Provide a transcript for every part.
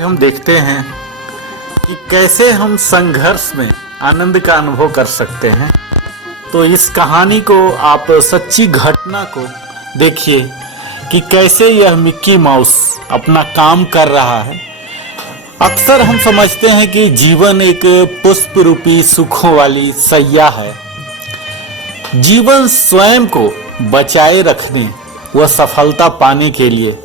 हम देखते हैं कि कैसे हम संघर्ष में आनंद का अनुभव कर सकते हैं। तो इस कहानी को आप सच्ची घटना को देखिए कि कैसे यह मिक्की माउस अपना काम कर रहा है। अक्सर हम समझते हैं कि जीवन एक पुष्प रूपी सुखों वाली सैया है। जीवन स्वयं को बचाए रखने व सफलता पाने के लिए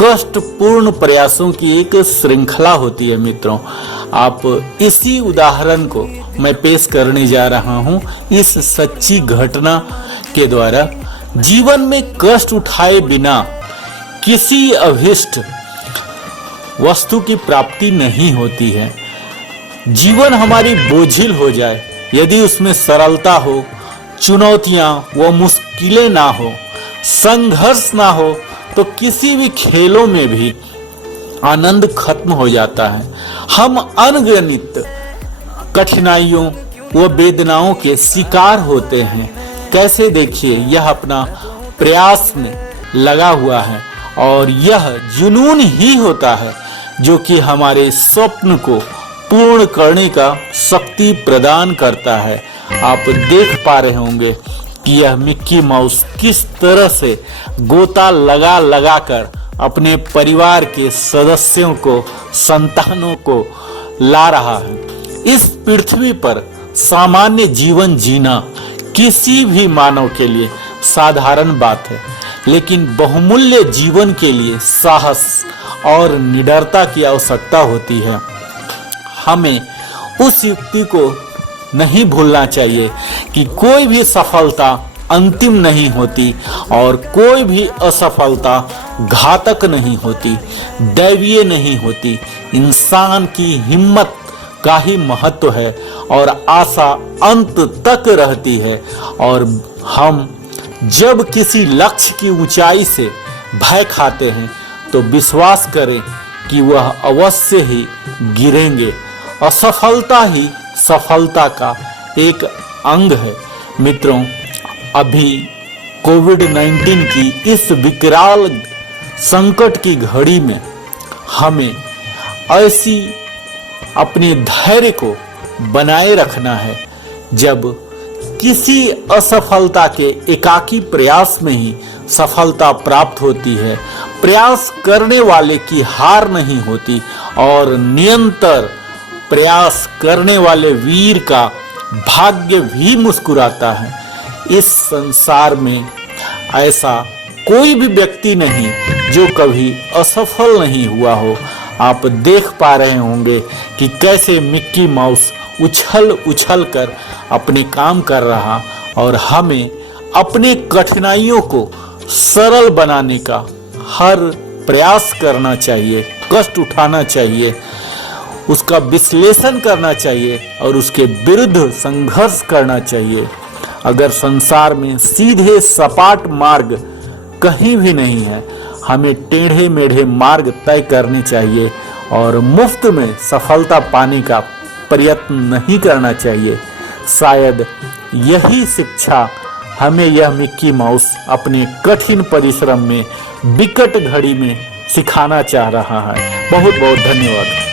कष्टपूर्ण प्रयासों की एक श्रृंखला होती है। मित्रों, आप इसी उदाहरण को मैं पेश करने जा रहा हूं इस सच्ची घटना के द्वारा। जीवन में कष्ट उठाए बिना किसी अभिष्ट वस्तु की प्राप्ति नहीं होती है। जीवन हमारी बोझिल हो जाए यदि उसमें सरलता हो, चुनौतियां व मुश्किलें ना हो, संघर्ष ना हो, तो किसी भी खेलों में भी आनंद खत्म हो जाता है। हम अनगिनत कठिनाइयों व वेदनाओं के शिकार होते हैं। कैसे देखिए, यह अपना प्रयास में लगा हुआ है और यह जुनून ही होता है जो कि हमारे स्वप्न को पूर्ण करने का शक्ति प्रदान करता है। आप देख पा रहे होंगे कि यह मिक्की माउस किस तरह से गोता लगा लगा कर अपने परिवार के सदस्यों को, संतानों को ला रहा है। इस पृथ्वी पर सामान्य जीवन जीना किसी भी मानव के लिए साधारण बात है, लेकिन बहुमूल्य जीवन के लिए साहस और निडरता की आवश्यकता होती है। हमें उस युक्ति को नहीं भूलना चाहिए कि कोई भी सफलता अंतिम नहीं होती और कोई भी असफलता घातक नहीं होती, दैवीय नहीं होती। इंसान की हिम्मत का ही महत्व है और आशा अंत तक रहती है। और हम जब किसी लक्ष्य की ऊंचाई से भय खाते हैं तो विश्वास करें कि वह अवश्य ही गिरेंगे। असफलता ही सफलता का एक अंग है। मित्रों, अभी कोविड-19 की इस विकराल संकट की घड़ी में हमें ऐसी अपने धैर्य को बनाए रखना है। जब किसी असफलता के एकाकी प्रयास में ही सफलता प्राप्त होती है। प्रयास करने वाले की हार नहीं होती और निरंतर प्रयास करने वाले वीर का भाग्य भी मुस्कुराता है। इस संसार में ऐसा कोई भी व्यक्ति नहीं जो कभी असफल नहीं हुआ हो। आप देख पा रहे होंगे कि कैसे मिक्की माउस उछल उछल कर अपने काम कर रहा और हमें अपने कठिनाइयों को सरल बनाने का हर प्रयास करना चाहिए, कष्ट उठाना चाहिए, उसका विश्लेषण करना चाहिए और उसके विरुद्ध संघर्ष करना चाहिए। अगर संसार में सीधे सपाट मार्ग कहीं भी नहीं है, हमें टेढ़े मेढ़े मार्ग तय करने चाहिए और मुफ्त में सफलता पाने का प्रयत्न नहीं करना चाहिए। शायद यही शिक्षा हमें यह मिक्की माउस अपने कठिन परिश्रम में विकट घड़ी में सिखाना चाह रहा है। बहुत बहुत धन्यवाद।